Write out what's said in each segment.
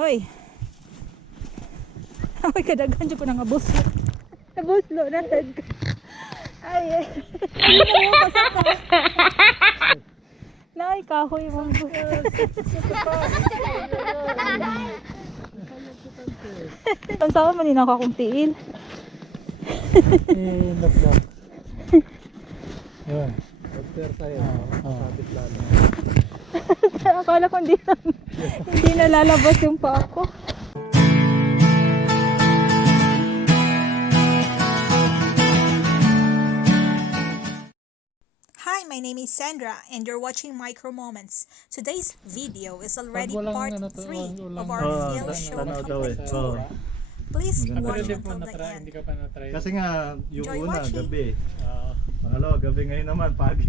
Hoy. Hoy, kadaghan dyan ko na nga buslo. Buslo na tag. Ay, hindi na mo pasaka. Nay, kahoy mo. Ang sama man nina akong tiil. Nap-nap. Yun. Pag-ter tayo. Sabit lalo. Akala ko hindi na lalabas yung paa ko. Hi, my name is Sandra and you're watching Micro Moments. Today's video is already part 3 of our Phil Show 22. Please watch until the end. Kasi nga, yung Enjoy una, watching. gabi. Pangalawa, gabi ngayon naman, pagi.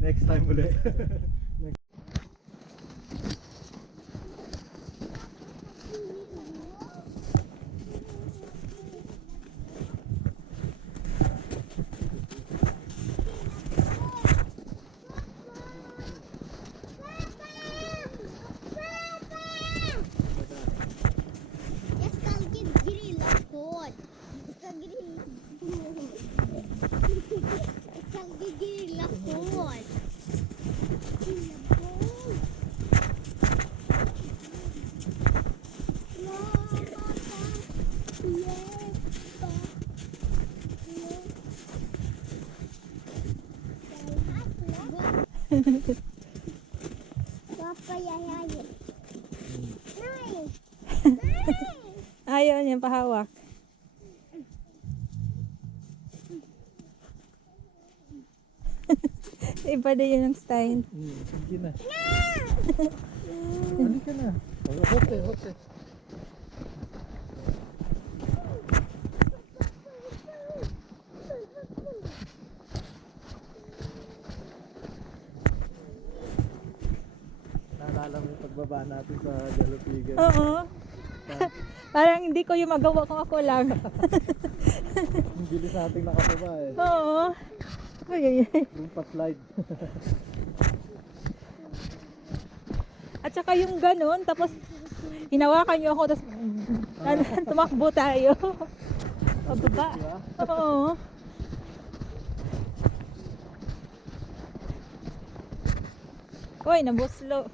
Next time ulit. Ayaw niya pahawak. Iba din yun ang style. Sige na. Halika na. Hote, hote. Naalala mo yung pagbaba natin sa Jalopigan. Oo. Parang hindi ko yung magawa kung ako lang. Ang bilis nating nakababa eh. Oo. Ay, ay, ay. Yung pa-slide. At saka yung ganun, tapos hinawakan niyo ako, tapos tumakbo tayo. Pababa. Diba? Oo. Uy, nabuslo.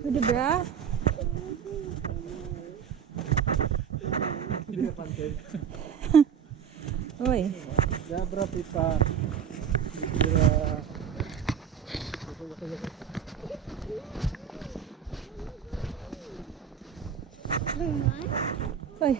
Pwede ba? Hindi na pansin. Uy. Jabra pipa. Dira. Uy.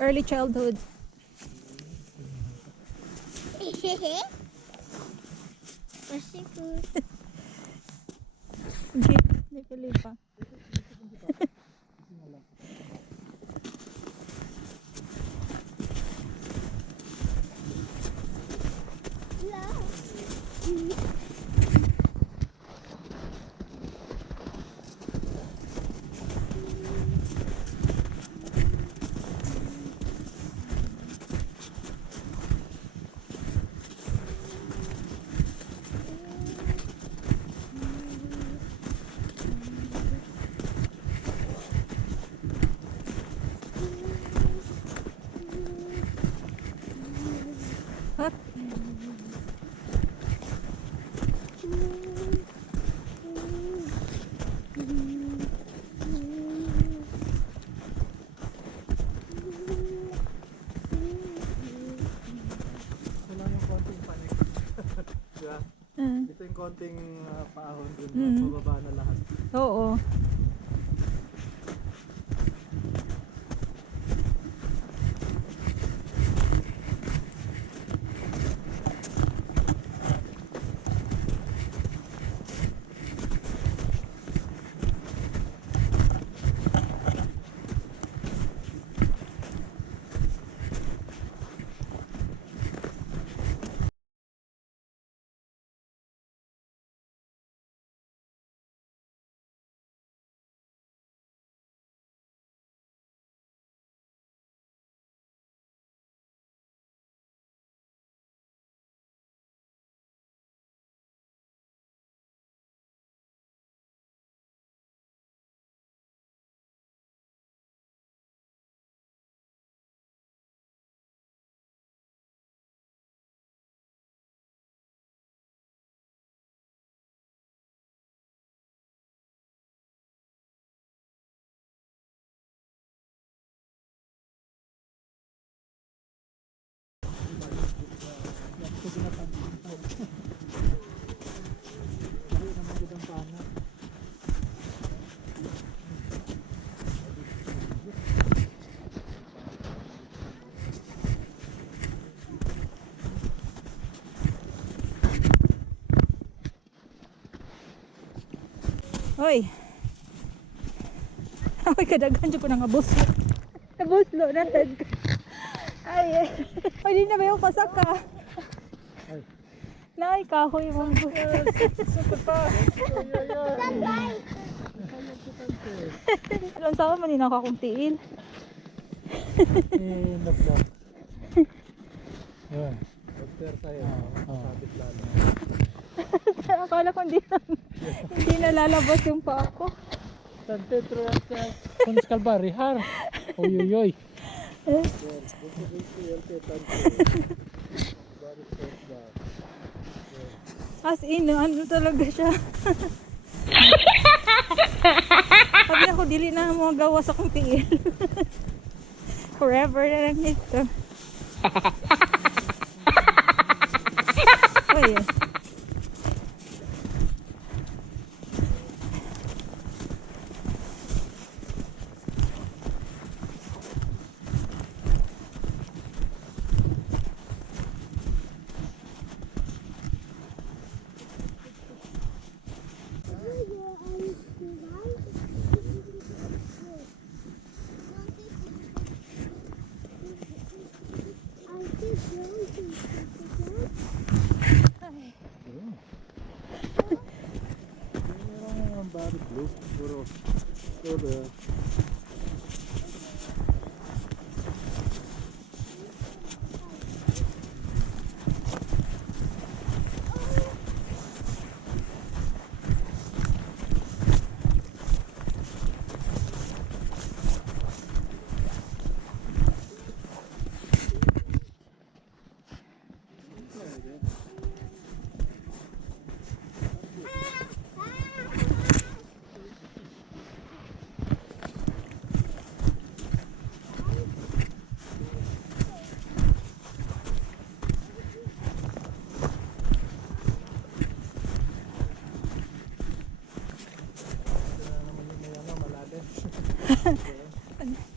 early childhood. Hindi Filipa. Huh? Wala yung konting panik. Diba? Ito yung konting paahon dun. Pababa na lahat. Oo. Hoy. Ay, kadaghan dyan ko na nga buslo. Nabuslo na tag. Ay, ay, di na ba yung pasaka? Nay, kahoy mo. Ilan sa man din ako kung tiil. Nap-nap. Yan. Pag-fair tayo. Sabit lalo. Akala ko hindi na lalabas yung pa ako. San Pedro at San Calvary, har. Uyuyoy. As in, ano talaga siya. Sabi ako, dili na mo gawa sa kong tiil. Forever na lang ito. Uy,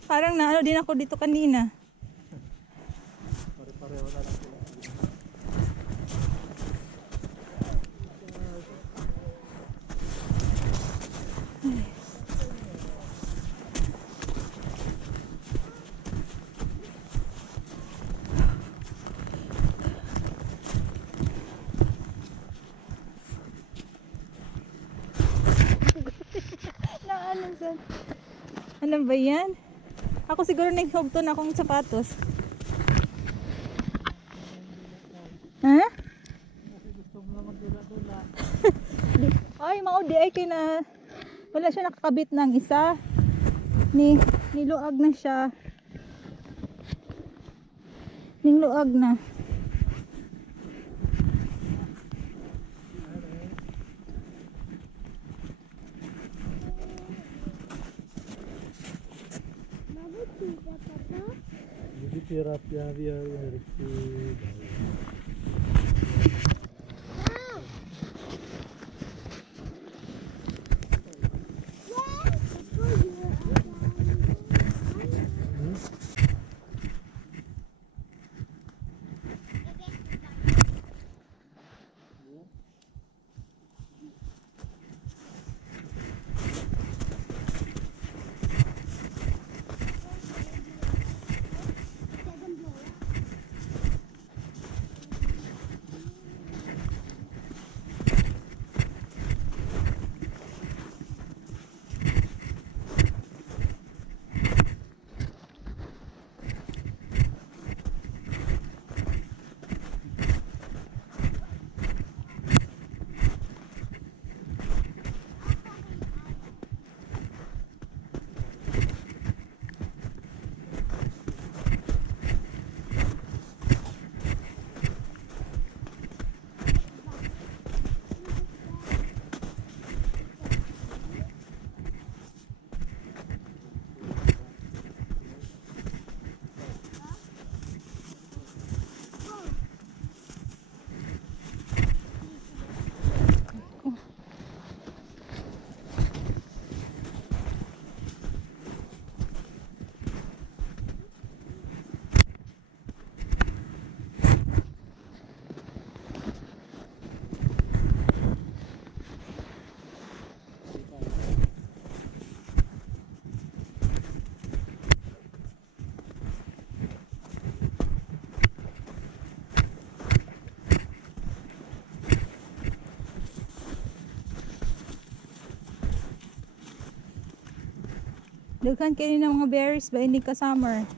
parang naano din ako dito kanina. Ano ba yan? Ako siguro naghugto na akong sapatos. Ha? Gusto mo na magdula-dula. Ay, maudi ay kay na wala siya nakakabit ng isa. Niluag na siya. Niluag na. Jadi terapia dia itu. Daghan kayo ng mga berries ba hindi ka summer?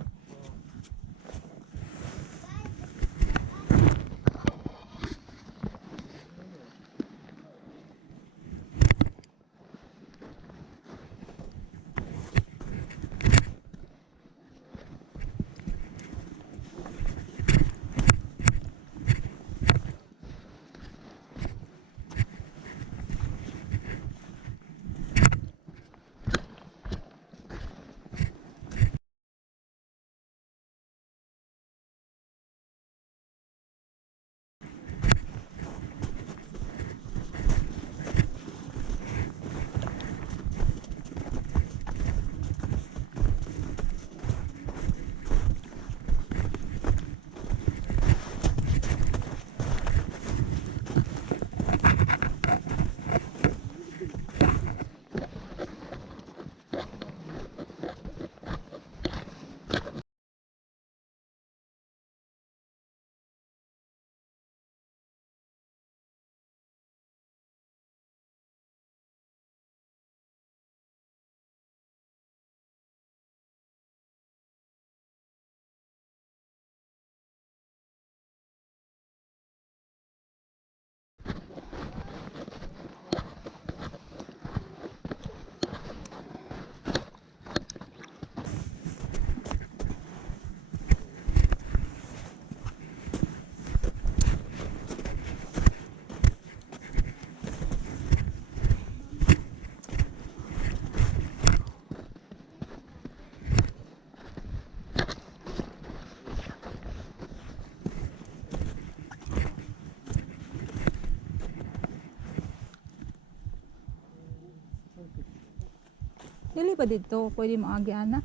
Dili ba dito pwede maagi ana?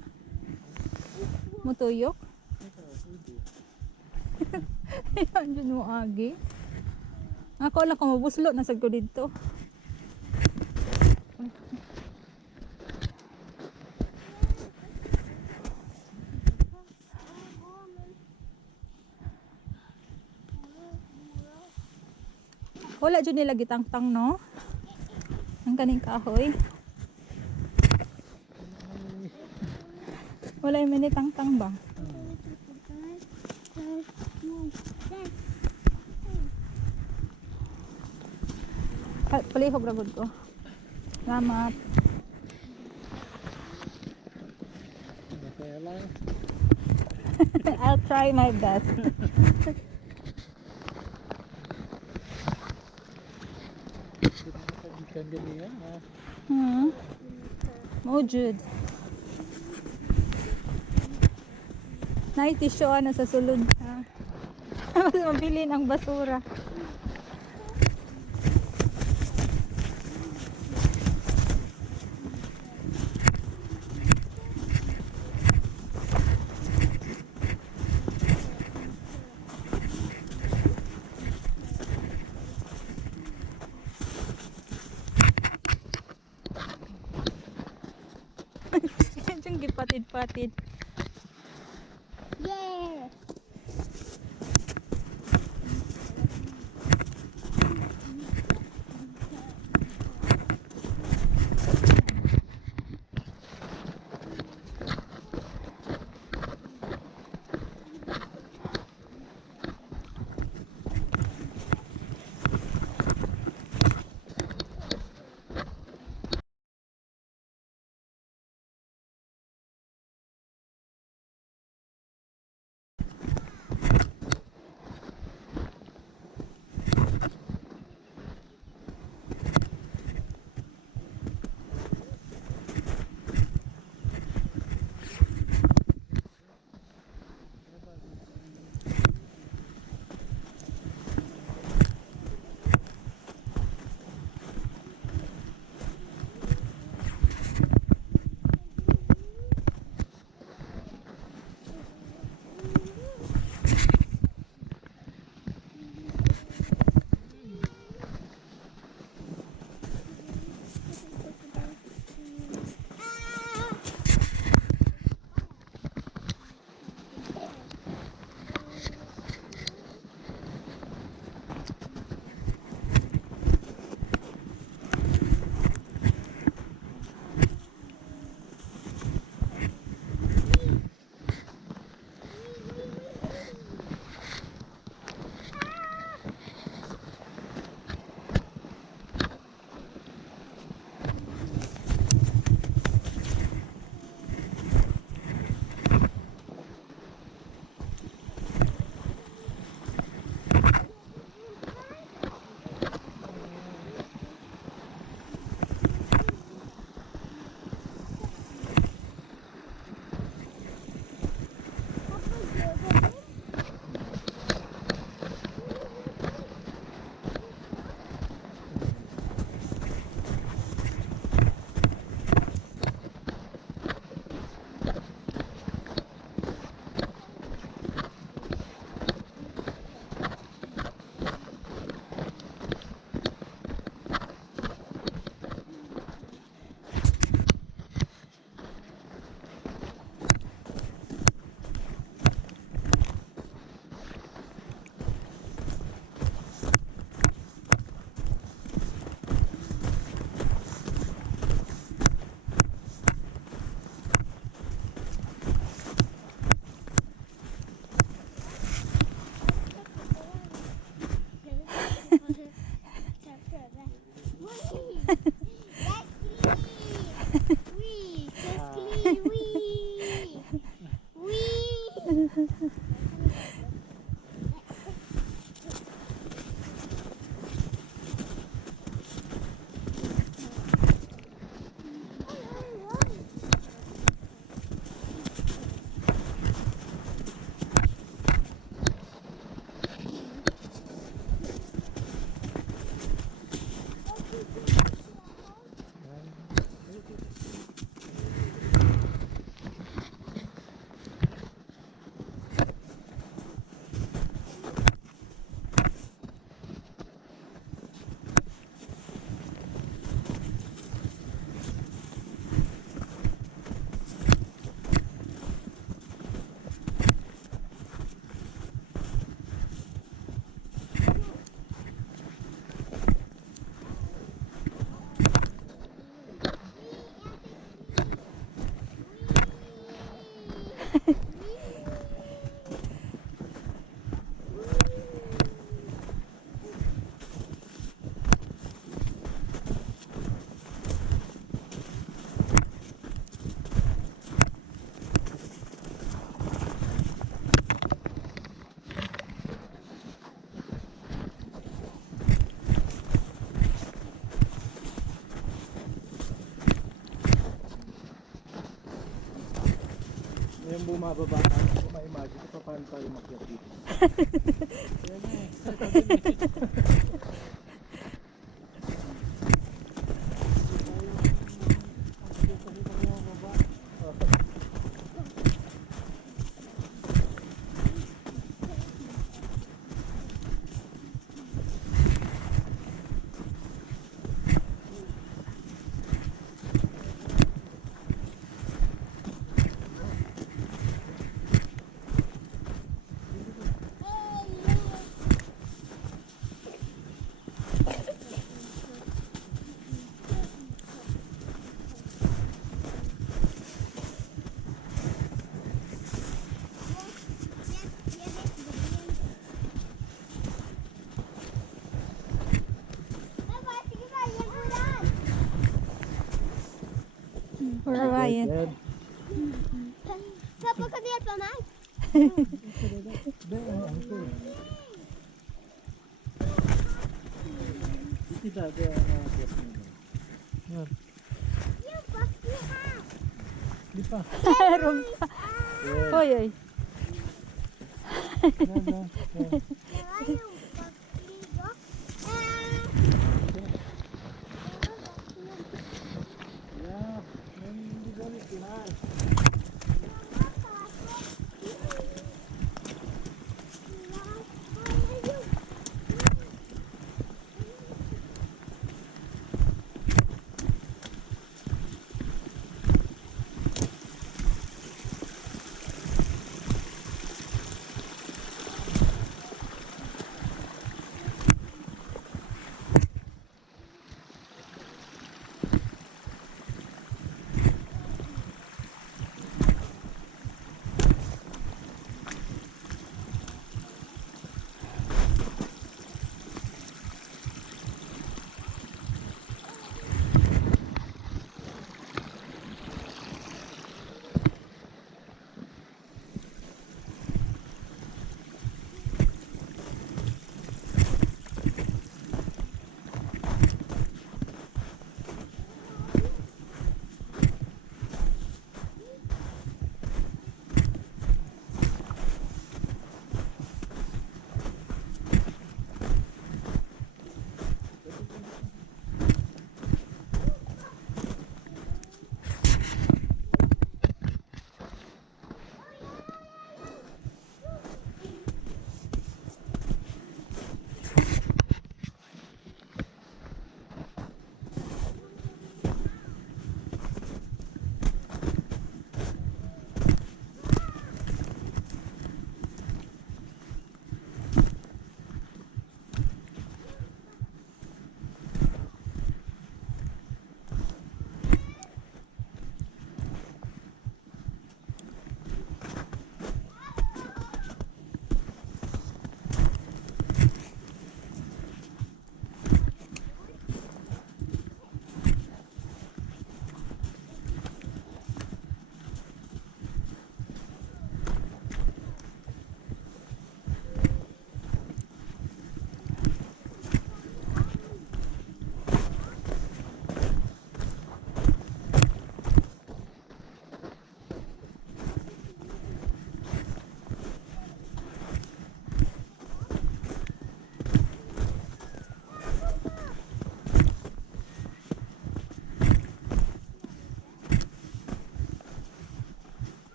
Mutuyok? Yan dyan mo agi. Ako lang kung mabuslo nasag ko dito. Wala dyan nila gitangtang no? Ang kaning kahoy. Wala yung minitang-tang ba? Palihog ragod ko. Salamat. Kaya lang. I'll try my best. Ikan galingan ha. Mojud. Naitisyo na sa sulod ha. Mabilin ang basura. Yung gipatid-patid. Yeah! yung bumababa tayo, kung ma-imagine pa paano tayo makyat dito. Ryan. Papa, kan lihat paman? Tidak ada Yan. Yung pasti ha. Di pa. Meron pa. Hoy, oy. Yan, yan, yan. Yung pasti ko.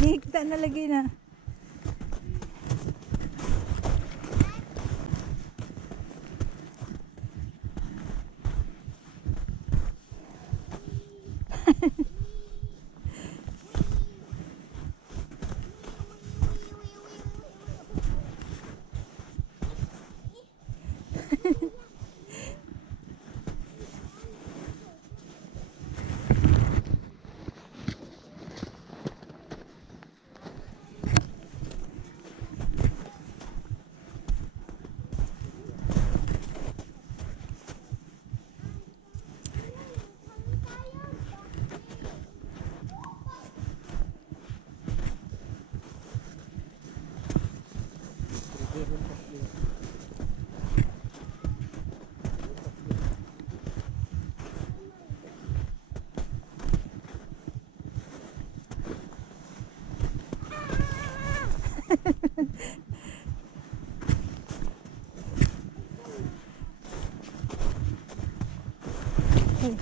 Higta na lagi na. Uy.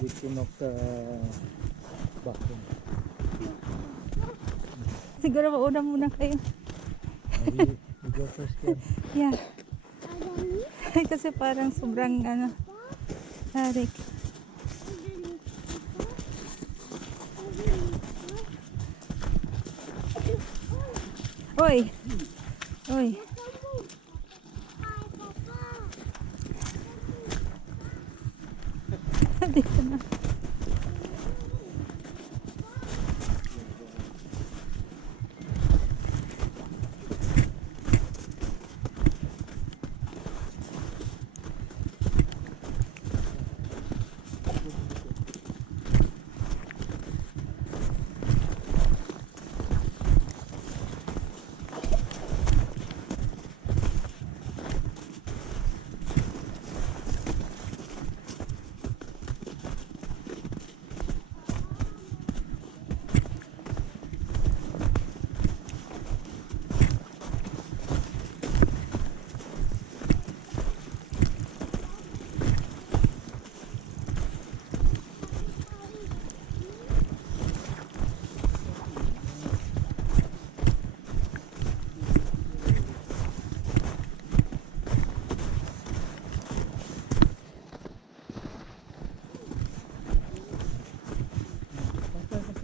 Victim of the vacuum. Siguro mauna muna kayo. Maybe we go first yan. Yeah. Kasi parang sobrang ano. Tarik. Oy. Oy. Dito na.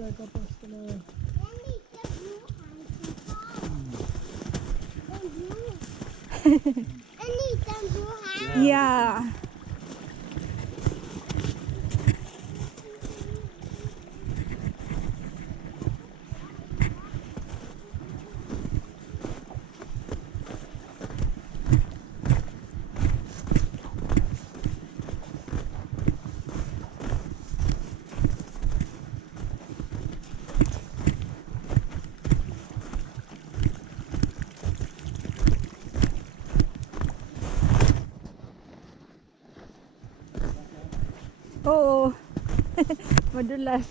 Tapos ka na. Yeah. Oo. Madulas.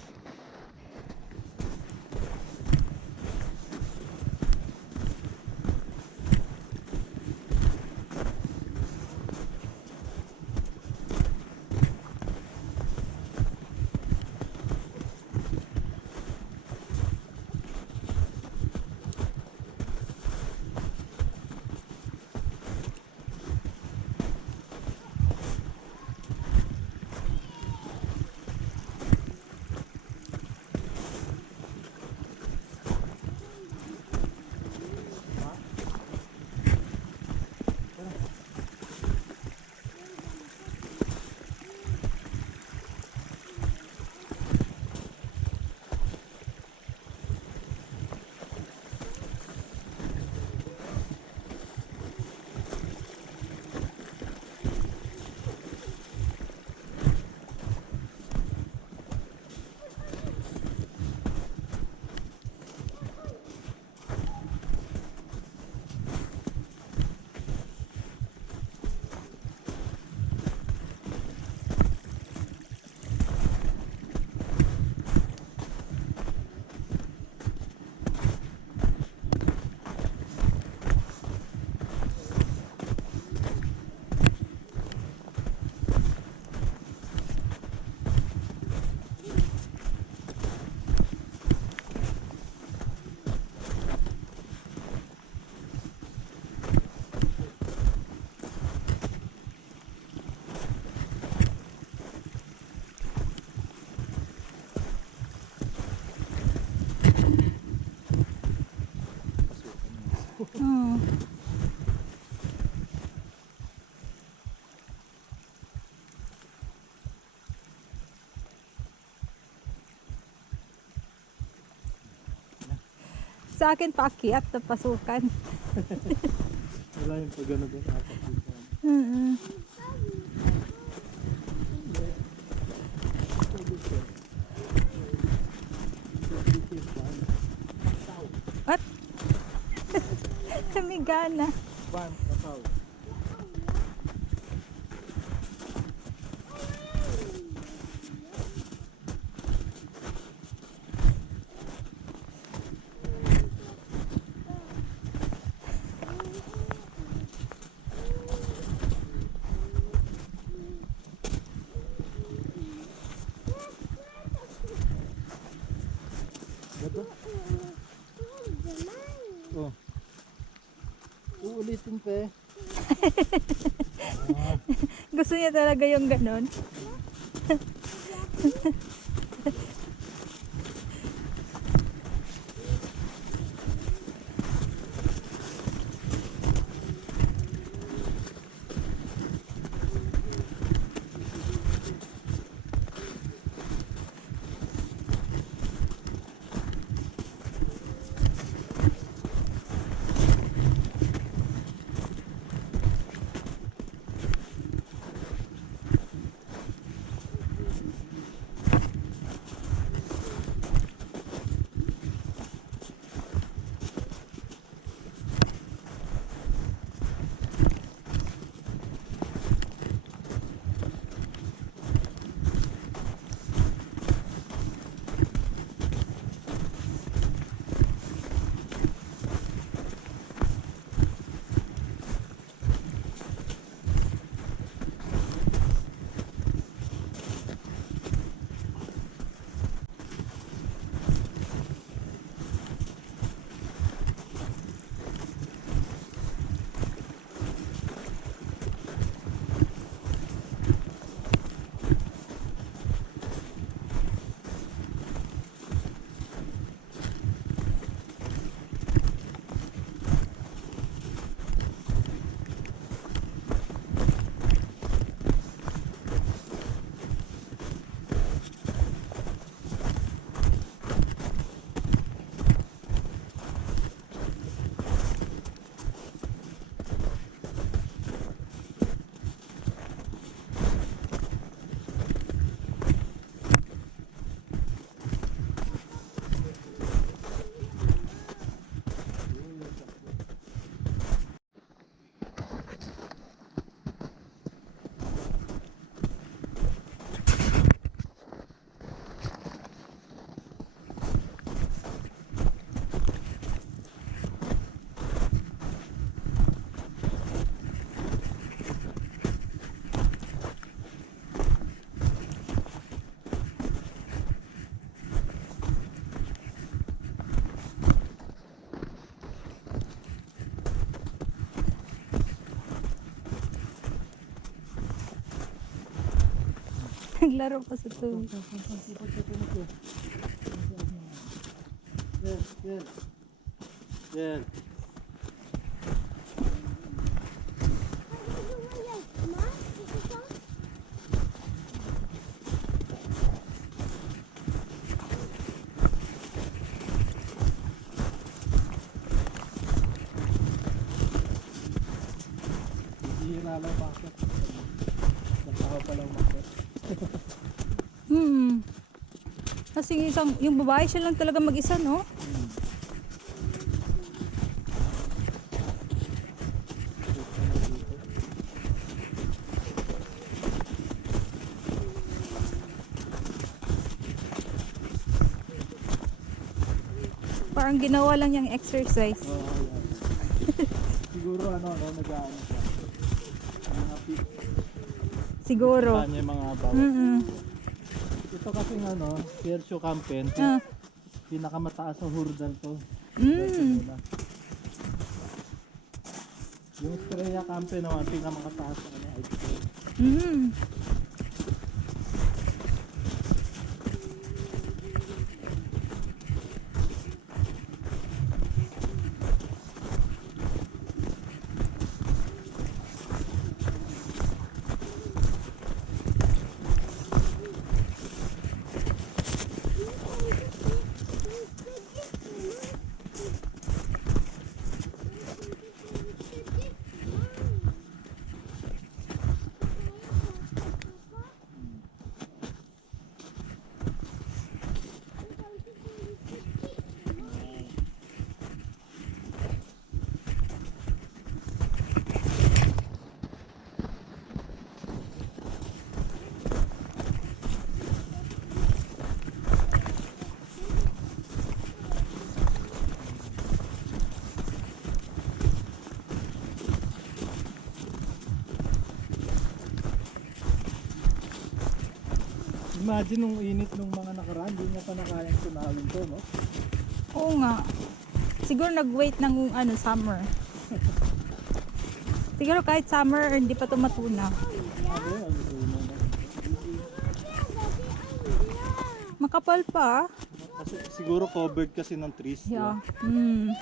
sa akin, paakyat na pasukan. Wala yung pag ano doon, apat dito. Mm-mm. At? Namigana. Van, kasaw. Gato? Oh. Uulitin pa eh. Gusto niya talaga yung ganon. Naglaro pa sa tubig. Yes, yes. Yes. Hihira lang bakit. Nagtawa pa lang bakit. Kasi yung babae siya lang talaga mag-isa, no? Parang ginawa lang yung exercise. Oo, yan. Siguro nag-aano siya. Mga Siguro. Kanya yung mga bawat. Ito kasing Piercio Campen, pinakamataas sa hurdal to. Yung Estrella Campen naman, pinakamataas sa height to. imagine nung init nung mga nakaraan, hindi niya pa nakayang tunawin to, no? Oo nga. Siguro nag-wait ng ano, summer. Siguro kahit summer, hindi pa ito matunaw. Makapal pa. Kasi siguro covered kasi ng trees. Yeah. Mm.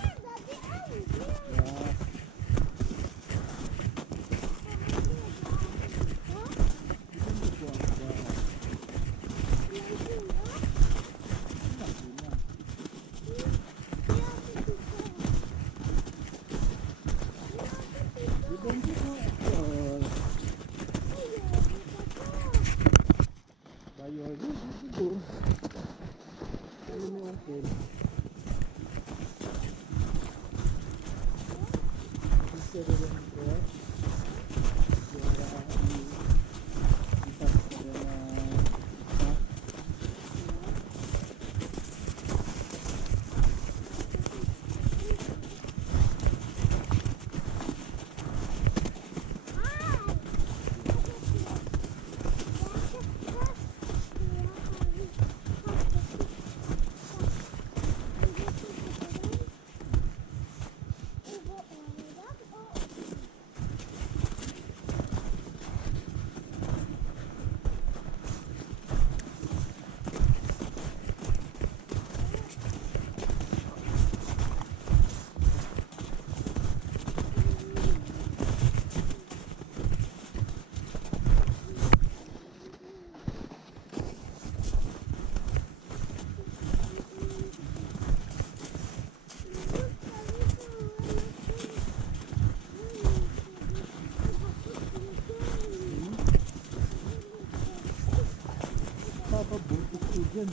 Papabuti ko dyan.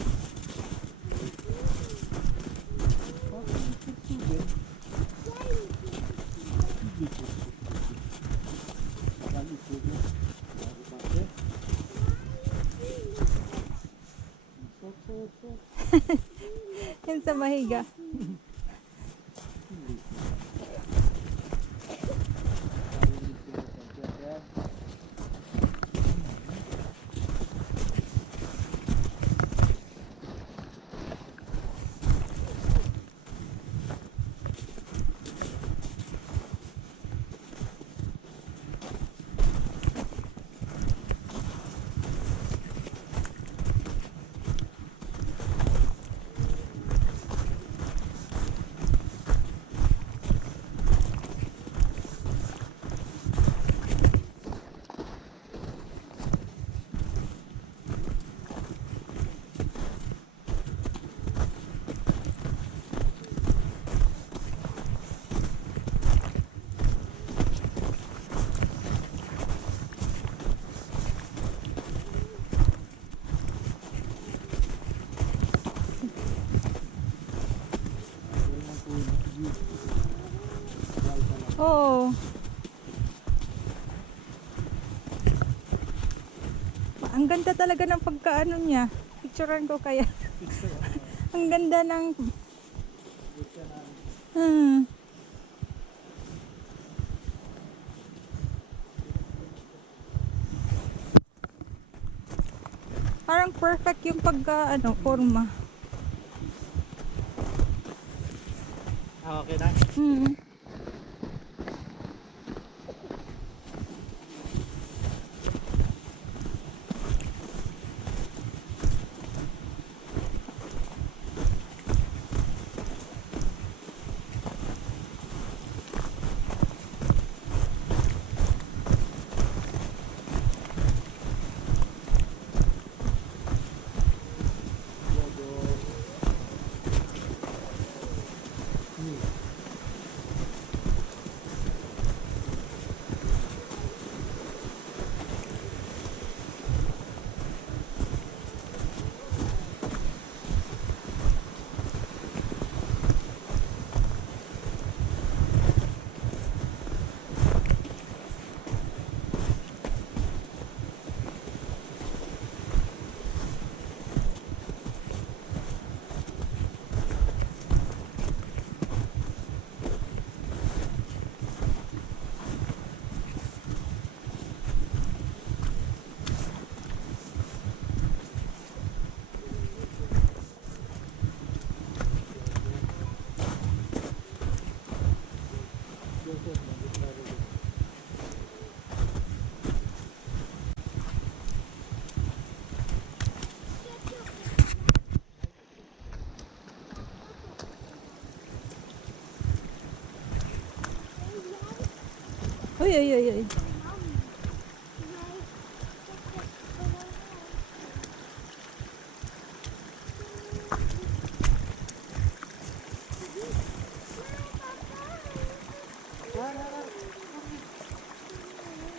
Papabuti ko dyan. Hindi ko. Balik ko dyan. Bago bakit? Sok. Yan sa mahiga. Oo. Ang ganda talaga ng pagkaano niya. Picturean ko kaya. Ang ganda ng Parang perfect yung pagka forma. Okay na? Uy, uy, uy, uy.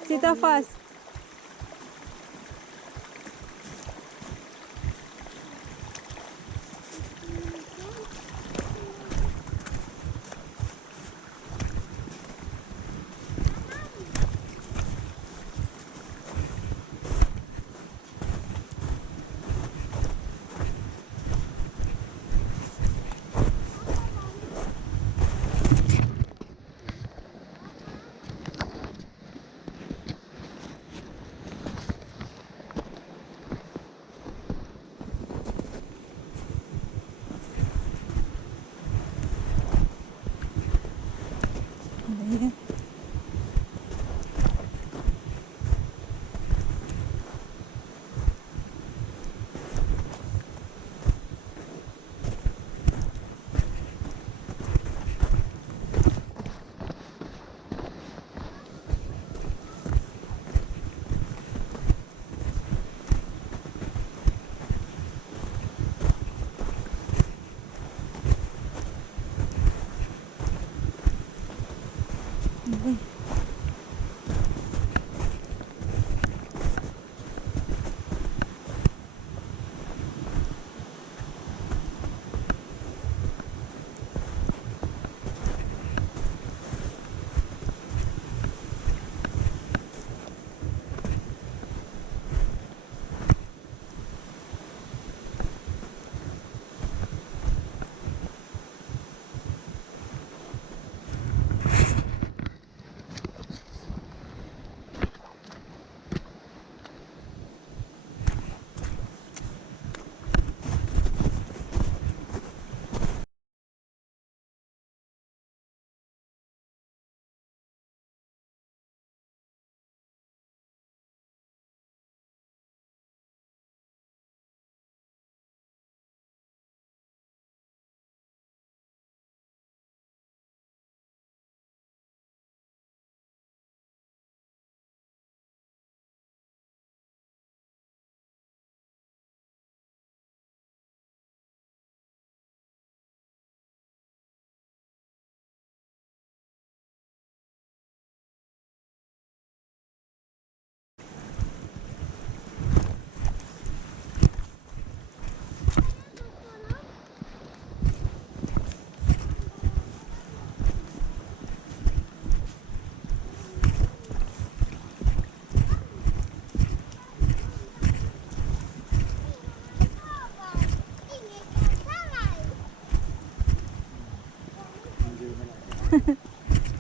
Sita fast. Ayan.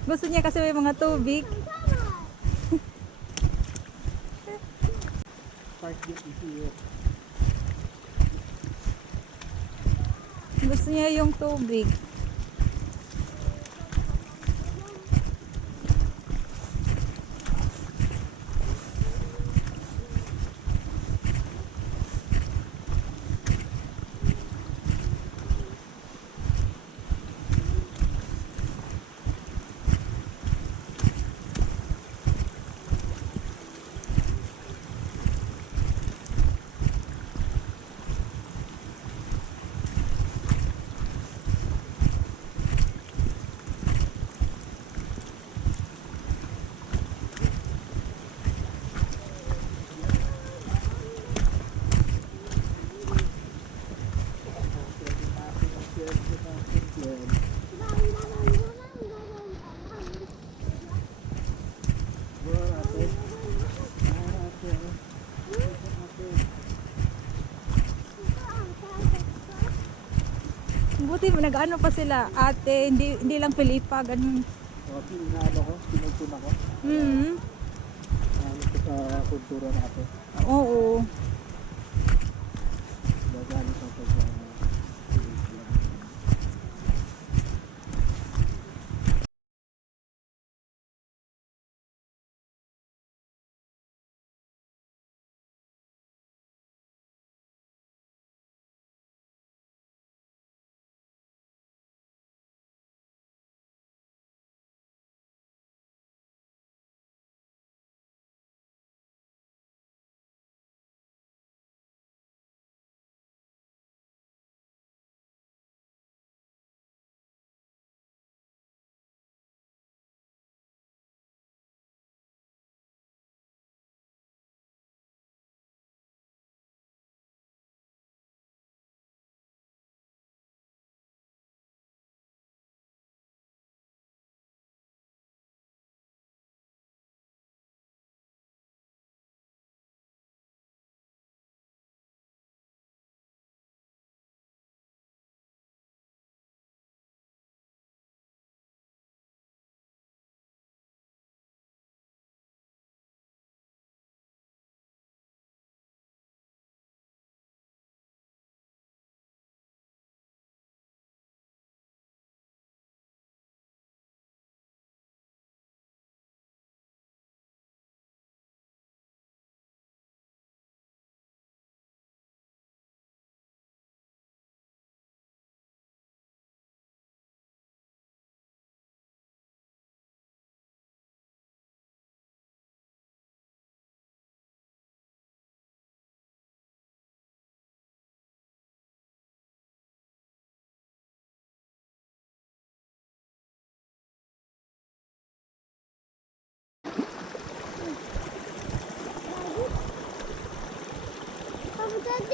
Gusto niya kasi may mga tubig. Gusto niya yung tubig. Buti nag-ano pa sila, ate, hindi lang Pilipa, ganun. Inaano ko, pinutun ako. Ano ko sa kultura natin. Oo.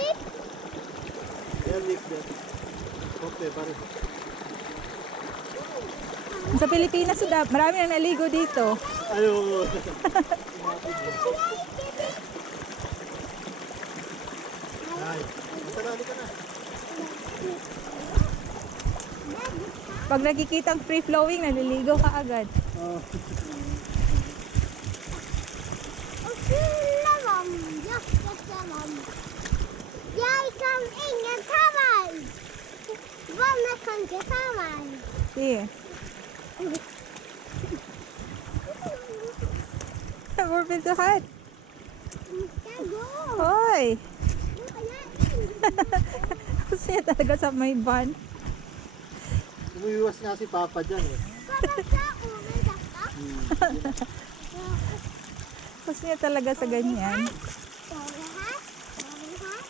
deep? Yeah, deep there. Okay, pare. Sa Pilipinas, marami nang naligo dito. Ayaw. Ay, masalali ka na. Pag nakikita ang free-flowing, naliligo ka agad. Oh. Lamam. Yes, lamam. Jeg kan ingen ta meg. Vannet kan ikke ta meg. Sige. Purpintuhan. Skal gå. Hoy! Nå kan jeg inn. Gusto niya talaga sa may van. Umuiwas nga si Papa dyan eh. Kan jeg ta over dette? Gusto niya talaga sa ganyan. Over her. Over her.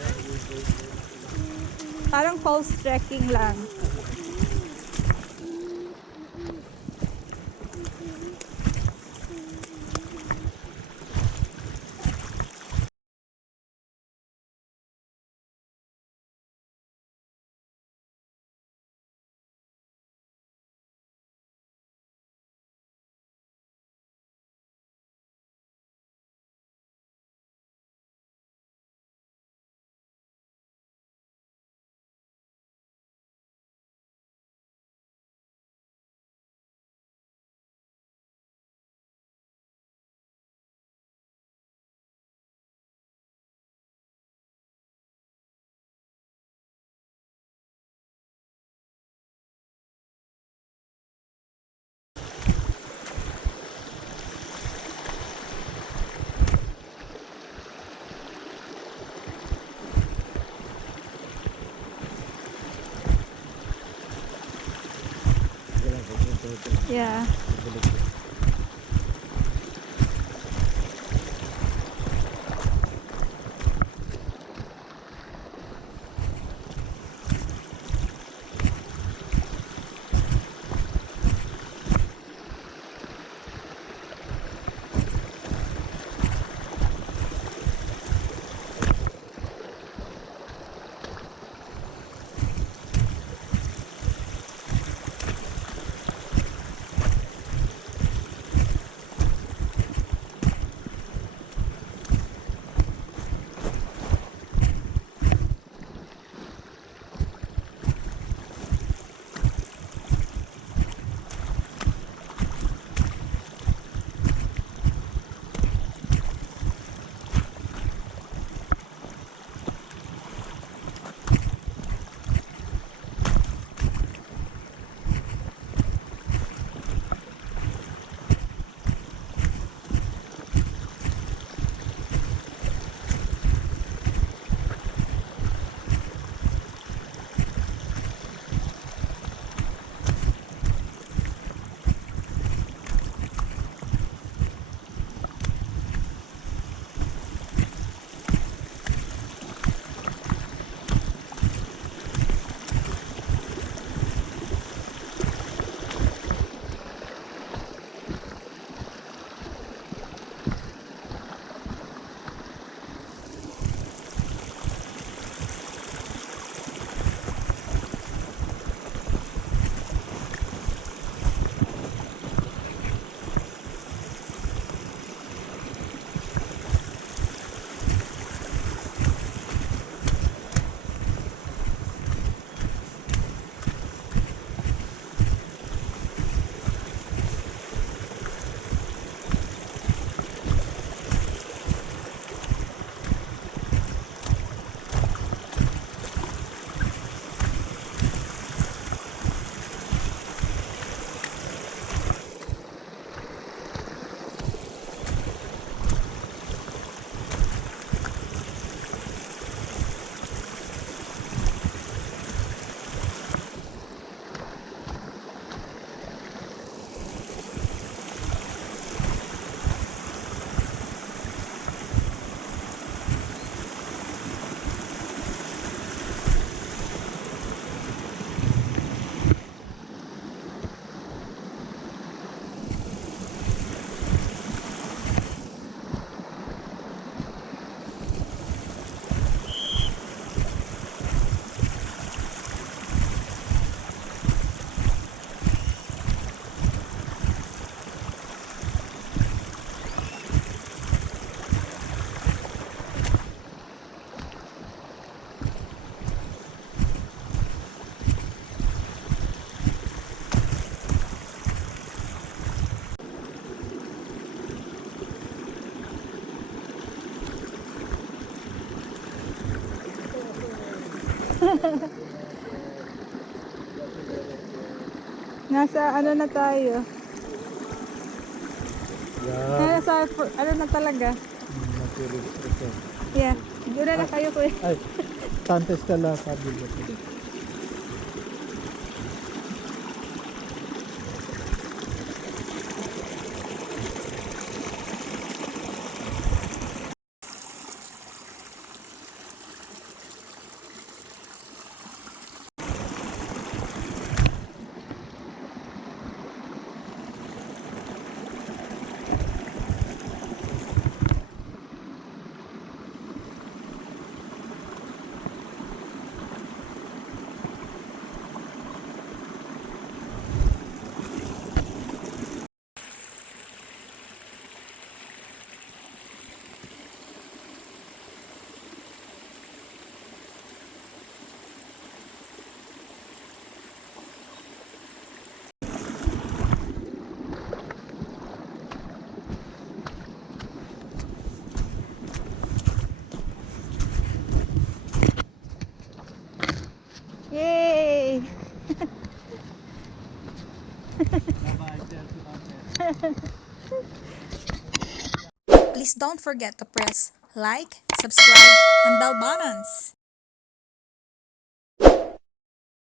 Over her. Parang false trekking lang. Yeah. Nasa ano na tayo? Yeah. Nasa ano na talaga? Yeah. Siguro na kayo kuya. Ay, Santos Cala, sabi ko. Yay! Please don't forget to press like, subscribe, and bell buttons.